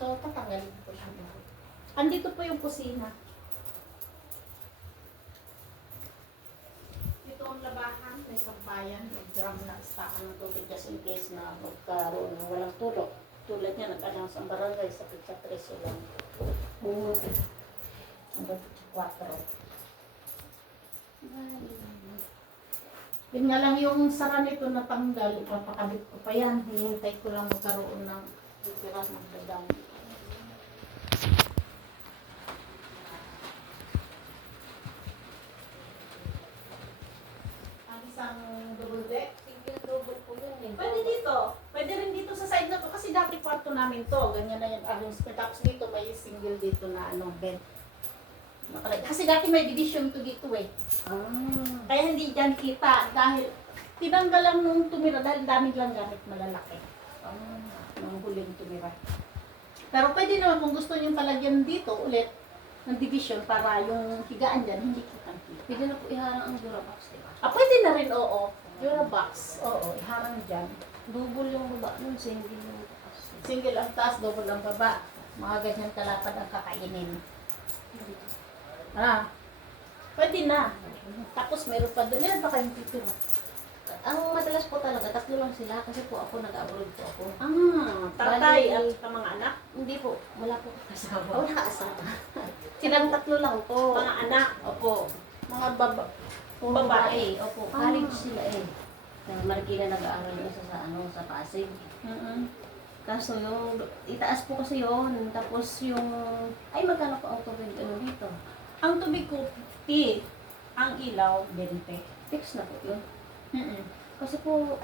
ito, tatanggalin ko siya. Andito po yung kusina. Ito ang labahan, may sampayan, may drum na istakan ng tubig just in case na magkaroon ng walang tulog. Tulad niya, nag-announce ang barangay sa Pizza Preso lang. Bungo. Hanggang 4. Yun nga lang yung sara nito natanggal, ipapakabit ko pa yan. Hinihintay ko lang magkaroon ng litira ng dadang. Ang isang double deck. Single double po yun eh. Pwede dito. Pwede rin dito sa side na to. Kasi dati kwarto namin to. Ganyan na yung arrangement. Tapos dito may single dito na bed. Kasi dati may division to dito eh. Kaya hindi dyan kita. Dahil tinanggal lang nung tumira. Dahil dami lang gamit malalaki. Nung huling tumira. Pero pwede naman kung gusto nyo palagyan dito ulit ng division para yung higaan dyan hindi kitang-kita. Pwede na po iharang ang Durabox, diba? Pwede na rin, oo. Durabox, oo. Iharang dyan. Double yung baba nun, single yung taas. Single ang taas, double ang baba. Mga ganyan kalapad ang kakainin. Pwede na. Tapos meron pa doon. Yan baka yung titira. Ang madalas po talaga, 3 lang sila kasi po ako nag-abroad po ako. Tatay Bali- at sa mga anak. Hindi po, wala po kasama. Wala ka asawa. Silang 3 lang po. Mga anak. Opo. Mga babae. Babae, opo. College sila eh. Marikina nag-aaral yung isa sa Pasig. Kaso yung, itaas po kasi yun. Tapos yung, ay magkano po ang tubig dito? Ang tubig ko, P. Ang ilaw, 20. Fix na po yun. Kasi po,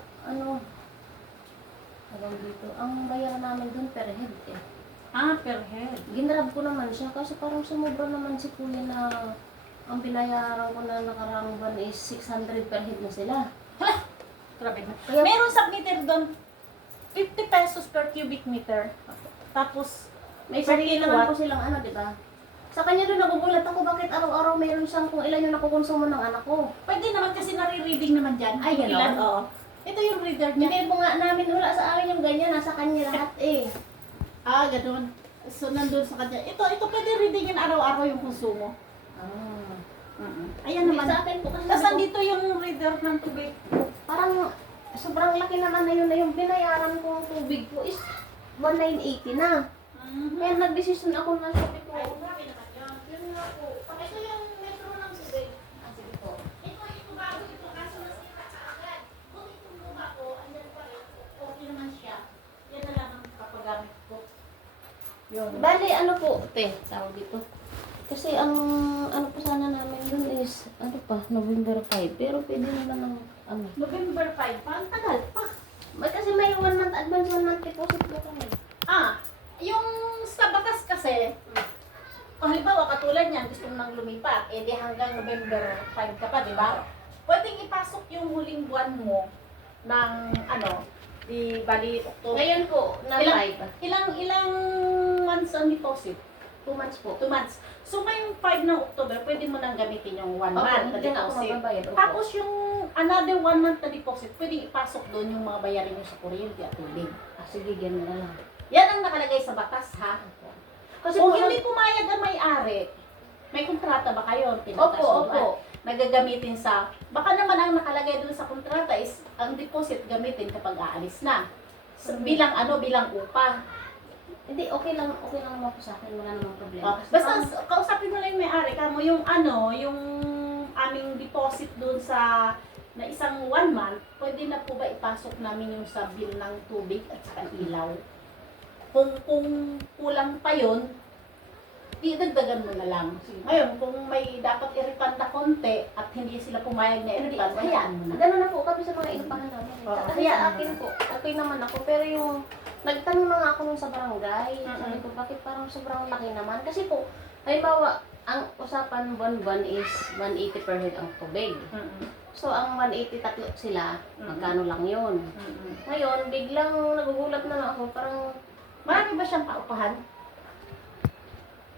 tawag dito, ang bayaran namin dun per head eh. Per head. Ginrab ko naman siya kasi parang sumobra naman si kuya na ang binayaran ko na nakarang buwan is 600 per head na sila. Grabe na. Kaya- Meron submeter doon, 50 pesos per cubic meter. Tapos, May per sarili naman kilowatt. po silang di ba? Sa kanya doon nagugulat ako bakit araw-araw mayroon siyang kung ilan yung nakukonsumo ng anak ko. Pwede naman kasi nare-reading naman dyan. Ay, Kung ganon? ilan, oo. Ito yung reader niya. Hindi po nga namin, wala sa amin yung ganyan, nasa kanya lahat eh. Ganun. So, nandun sa kanya. Ito pwede readingin araw-araw yung konsumo. Ayan Hindi naman. sa akin po kasi Tapos sabi ko, nandito yung reader ng tubig. parang sobrang laki naman na yung binayaran kong tubig ko is 1,980 na. Kaya nag-decision ako na sabi ko, Ay, grabe naman yun. Yun nga po. Ito yung metro ng tubig. sige po. Ito bago ito. Kaso nasira ka agad. Kung itong luma ko, andyan pa rin. Okay naman siya. Yan na lang ang kapagamit ko. Yun. Bali, po, tawag dito. Kasi ang po sana namin dun is, November 5. Pero pwede naman ng, November 5 pa. Ang tagal pa. Kasi may 1 month advance, 1 month deposit po kami. Yung sa batas kasi, kung halimbawa katulad niyan, gusto mo nang lumipat, di hanggang November 5 ka pa, di ba? Pwedeng ipasok yung huling buwan mo ng di bali October. Ngayon po, na Ilang- 5. Ilang months ang deposit? 2 months po. 2 months. So ngayong 5 ng October, pwede mo nang gamitin yung 1 month na hindi na ako deposit. magbabayad. Opo. Tapos yung another 1 month na deposit, pwede ipasok doon yung mga bayarin nyo sa kuryente at tubig. Sige, ganun na lang. Yan ang nakalagay sa batas, ha? Kasi Kung po, hindi pumayag ang may-ari, may kontrata ba kayo? Opo. Nagagamitin sa, baka naman ang nakalagay doon sa kontrata is, ang deposit gamitin kapag aalis na. Bilang bilang upa. Hindi, okay lang naman po sa akin, wala namang problema. Basta kausapin mo lang yung may-ari, kamo yung yung aming deposit doon sa na isang 1 month, pwede na po ba ipasok namin yung sa bill ng tubig at saka ilaw? Kung kulang pa yun, idagdagan mo na lang. Ngayon, kung may dapat i-refund na konti at hindi sila pumayag na i-refund, hayaan mo na. Ganun na po kami sa mga inupahan namin. Oo, Kasi hayaan sa mo akin na. po, okay naman ako. Pero yung, nagtanong na nga ako nung sa barangay. Mm-mm. Sabi ko, bakit parang sobrang laki naman? Kasi po, halimbawa, ang usapan buwan-buwan is 180 per head ang tubig. So, ang 180 tatlo sila, magkano lang yun. Ngayon, biglang nagugulat na lang ako, parang Marami ba siyang paupahan?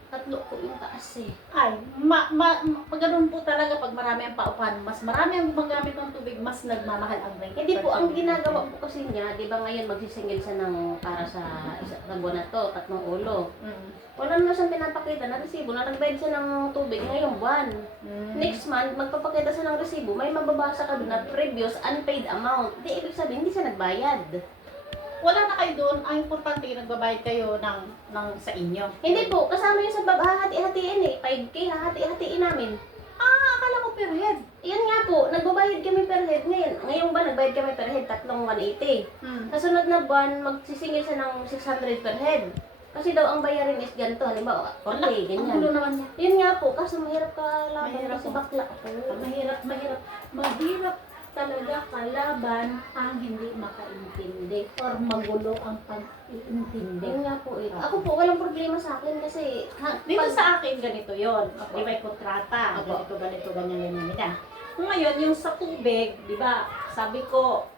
Tatlo po yung taas eh. Ay, pag ganun po talaga, pag marami ang paupahan, mas marami ang gumagamit ng tubig, mas nagmamahal ang rent. Hindi po, ang ginagawa po kasi niya, di ba ngayon magsisingil siya ng para sa buwan na to, 3 ulo. Wala naman siyang pinapakita na resibo na nagbayad siya ng tubig ngayong buwan. Next month, magpapakita siya ng resibo, may mababasa ka doon na previous unpaid amount. Di ibig sabihin, hindi siya nagbayad. Wala na kayo doon, ang importante, nagbabayad kayo ng sa inyo. Hindi po, kasama yun sa hahati-hatiin eh. 5K, hahati-hatiin namin. Akala ko per head. Yan nga po, nagbabayad kami per head ngayon. Ngayong ba nagbayad kami per head, 3,180. Sa sunod na buwan, magsisingil siya ng 600 per head. Kasi daw ang bayarin is ganito, halimbawa, 40, Ang ganyan. gulo naman niya. Yun nga po, kaso mahirap kalaban Mahirap kasi po. bakla ako. Mahirap talaga kalaban ang hindi makaintindi or magulo ang pag-iintindi. Yun nga po eh. Ako po, walang problema sa akin kasi Dito sa akin, ganito yon. Opo. Di ba, kontrata. Opo. Ganito, ganyan. Ngayon, yung sa tubig, di ba, sabi ko,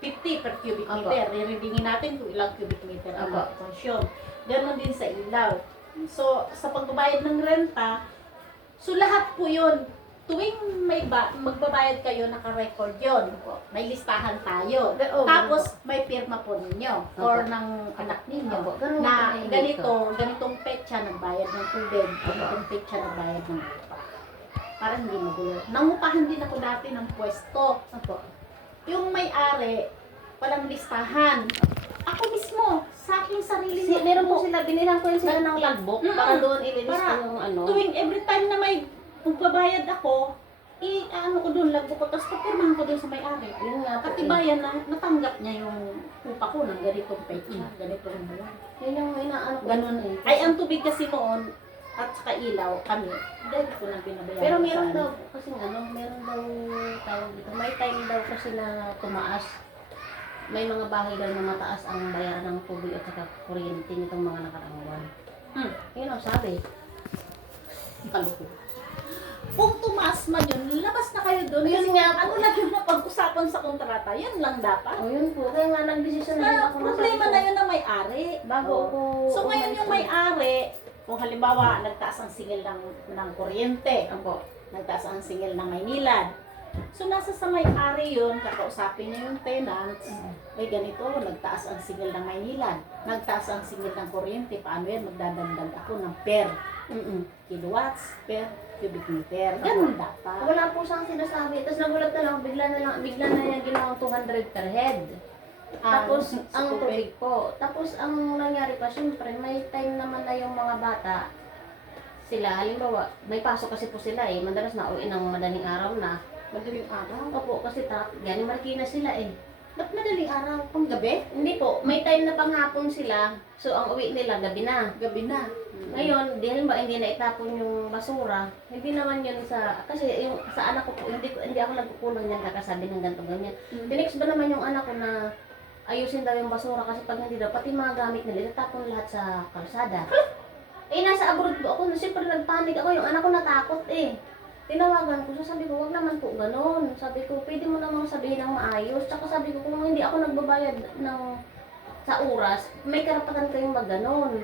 50 per cubic Opo. meter. Riribingin natin kung ilang cubic meter ang Opo. consume. Ganon din sa ilaw. So, sa pagbabayad ng renta, so lahat po yun, tuwing magbabayad kayo, naka-record yun. May listahan tayo. Tapos, may pirma po ninyo or Opo. ng anak ninyo Opo, ganun na po ganito, ganitong petsa nagbayad ng tubig, ganitong petsa nagbayad ng upa. Para hindi magulo. Nangupahan din ako dati ng pwesto. Opo. Yung may-ari, walang listahan. Ako mismo, sa aking sarili Meron po sila, binilhan ko yun sila ng logbook Mm-mm. para doon ililis Para ko yung ano. tuwing every time na may magbabayad ako, ano ko doon, lagbo ko, tapos papirmahan ko doon sa may-ari. Yun nga po. Katibayan na natanggap niya yung upa ko ng ganitong petsa, ganitong buwan. Yun yung inaano ko. Ganun eh. Ay, ang tubig kasi noon, at saka ilaw, kami, dahil ko lang binabayaran. Pero sa meron ano. daw, kasi meron daw tawag dito. May time daw kasi na tumaas. May mga bahay daw na mataas ang bayaran ng tubig at saka kuryente nitong mga nakaraang buwan. Yun ang sabi. Kaluko. Kung tumaas man yun, labas na kayo doon. Yun Kasi nga po. ano lang yung napag-usapan sa kontrata, yan lang dapat. O yun po, kaya nga nagdesisyon na rin ako na Problema na yun ng may-ari. Bago Oo. ako... So ngayon yung may-ari, kung halimbawa nagtaas ang singil ng kuryente, Ako. nagtaas ang singil ng Maynilad. So nasa sa may-ari yun, kakausapin niya yung tenants, ay ganito, nagtaas ang singil ng Maynilad, nagtaas ang singil ng kuryente, paano yan, magdadagdag ako ng per kilowatts, per cubic meter. Ganun dapat. Wala po siyang sinasabi. Tapos nagulat na lang, bigla na yan ginawang 200 per head. Tapos, ang tubig po. Tapos, ang nangyari pa, syempre, may time naman na yung mga bata, sila, halimbawa, may pasok kasi po sila eh, madalas na uwi ng madaling araw na. Madaling araw. Opo, kasi gani Marikina sila eh. Ba't madaling araw? Pang gabi? Hindi po, may time na panghapon sila, so ang uwi nila gabi na. Gabi na. Ngayon, di halimbawa hindi na itapon yung basura, hindi naman yun kasi yung sa anak ko po, hindi ako nagkukulang yan kakasabi ng ganito ganyan. Tinext ba naman yung anak ko na ayusin daw yung basura kasi pag hindi daw, pati mga gamit nila, itatapon lahat sa kalsada. Eh, nasa abroad po ako, siyempre nagpanik ako, yung anak ko natakot eh. Tinawagan ko, so sabi ko, wag naman po ganon. Sabi ko, pwede mo namang sabihin ng maayos. Tsaka sabi ko, kung hindi ako nagbabayad sa oras, may karapatan kayong mag-ganon.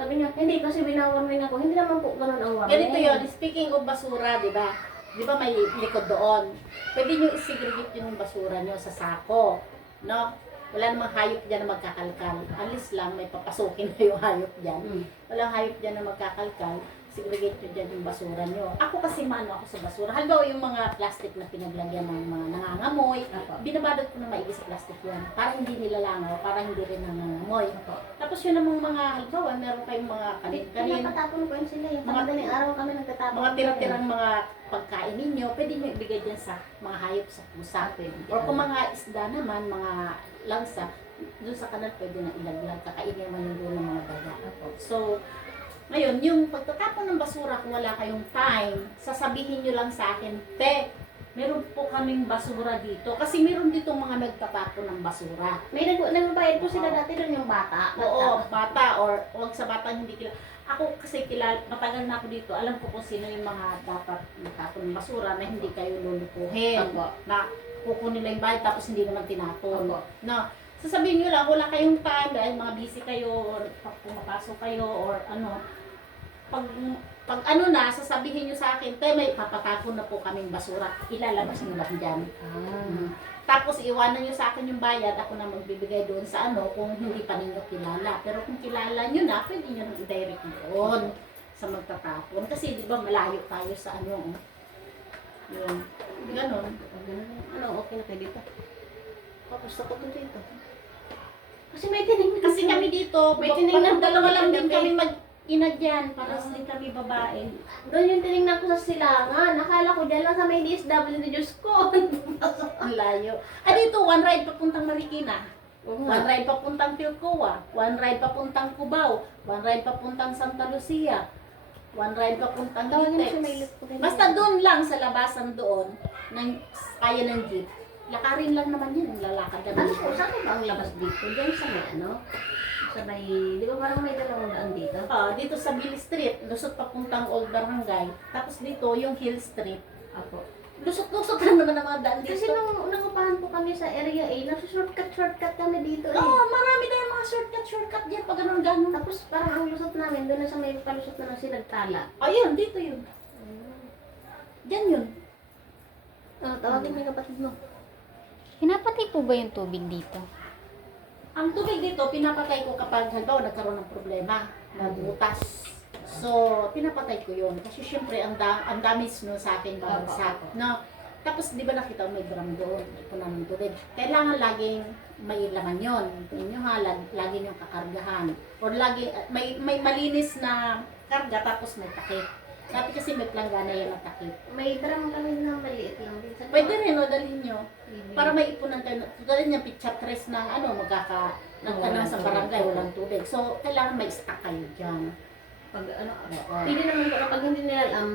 Sabi niya, hindi kasi binawarning ako, hindi naman po ganon ang warning. Ganito yun, speaking of basura, di ba? Di ba may likod doon? Pwede nyo i-segregate yung basura nyo sa sako. No? Wala namang hayop dyan na magkakalkal. Alis lang, may papasukin na yung hayop dyan. Walang hayop dyan na magkakalkal. Segregate nyo dyan yung basura nyo. Ako kasi mano ako sa basura. Halimbawa yung mga plastic na pinaglagyan ng mga nangangamoy, binabadot ko na maigi sa plastic yan. Para hindi nilalangaw, para hindi rin nangangamoy. Tapos yun namang mga, halimbawa, meron kayong mga kanin, Pinapatapon ko yun sila eh. Mga- Madaling araw kami nagtatapon. mga tira-tirang mga pagkain ninyo, pwede nyo ibigay dyan sa mga hayop sa pusa. Or kung mga isda naman, mga langsa, doon sa kanal pwede na ilaglag, kakainin naman yung doon ng mga daga. So, ngayon, yung pagtatapon ng basura, kung wala kayong time, sasabihin nyo lang sa akin, te, meron po kaming basura dito. Kasi meron dito mga nagtatapon ng basura. May nagbayad po sila dati doon yung bata. Oo, bata or wag sa bata hindi kilala. Ako kasi matagal na ako dito, alam ko kung sino yung mga dapat matapon ng basura na hindi kayo lulukuhin. Opo. Na kukunin nila yung bayad tapos hindi naman tinapon. Opo. No. Sasabihin nyo lang, wala kayong time dahil mga busy kayo or pumapasok kayo or ano. pag ano na, sasabihin nyo sa akin, te, may papatapon na po kaming basura. Ilalabas nyo lang dyan. Tapos iwanan nyo sa akin yung bayad, ako na magbibigay doon sa ano, kung hindi pa ninyo kilala. Pero kung kilala nyo na, pwede nyo nang i-direct doon sa magtatapon. Kasi di ba malayo tayo sa ano, yun. Ganon. Ano, okay na kayo dito? Gusto ko to dito. Kasi may tinignan. Kasi kami dito, May tinignan dalawa lang din kami. kami mag-inagyan, para hindi kami babae. Doon yung tinignan ko sa silangan. Nakala ko dyan lang sa may DSWD, Diyos ko. Ang layo. Ah, dito, one ride papuntang Marikina. Oo One nga. ride papuntang Pilcoa. One ride papuntang Cubao. One ride papuntang Santa Lucia. One ride papuntang Tawagin mo siya Gitex. may lift ko rin. Basta doon lang sa labasan doon, ng kaya ng jeep. Lakarin lang naman yun, lalakad Ano naman. po, saan ba ang labas dito? Diyan sa may ano? Sa may, di ba parang may dalawang daan dito? Dito sa Bill Street, lusot papuntang Old Barangay. Tapos dito, yung Hill Street. Ako. Lusot-lusot lang naman ang mga daan dito. Kasi nung nangupahan po kami sa area A, nasa-shortcut kami dito eh. Oo, marami na yung mga shortcut dyan pag ganun-ganun. Tapos parang ang lusot namin, doon na sa may palusot na lang sinagtala. Ayun, dito yun. Dyan yun. Tawagin mo yung kapatid mo. Pinapatay po ba yung tubig dito? Ang tubig dito, pinapatay ko kapag halimbawa nagkaroon ng problema, nagbutas. So, pinapatay ko yun. Kasi syempre, ang damage nun sa akin bagsak. No? Tapos, di ba nakita mo may drum doon, ipunan ng tubig. Kailangan laging may laman yun. Tingin nyo ha, lagi nyo kakargahan. Or lagi, may malinis na karga, tapos may takip. Dati kasi may planggana yan ang takip. May drum kami na maliit lang din. Sa Pwede rin, o, dalhin nyo. Para may ipunan tayo. Tulad niya, pitchatres ng ano, nagtanong sa barangay, walang tubig. So, kailangan may stock kayo dyan. Pag ano, Oo. pwede naman po, pag hindi nila alam,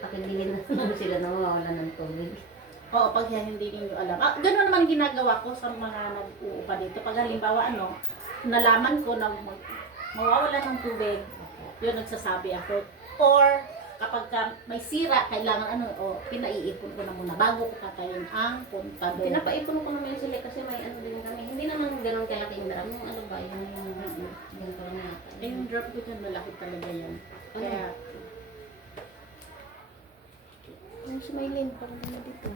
pakindilin na naman sila na mawawala ng tubig. Oo, pag yan hindi niyo alam. Gano'n naman ginagawa ko sa mga nag-uupa dito. Pag halimbawa, nalaman ko na mawawala ng tubig, yun nagsasabi ako. Or, kapag may sira, kailangan pinaiipon ko na muna bago ko patayin ang punta doon. Pinapaipon ko naman sila kasi may ano din kami. Hindi naman ganun kalaking drum. Yung ano ba, yung ganito lang yata. Yung drop ko dyan, malaki talaga yan. Kaya, Yung sumaylin, parang dito.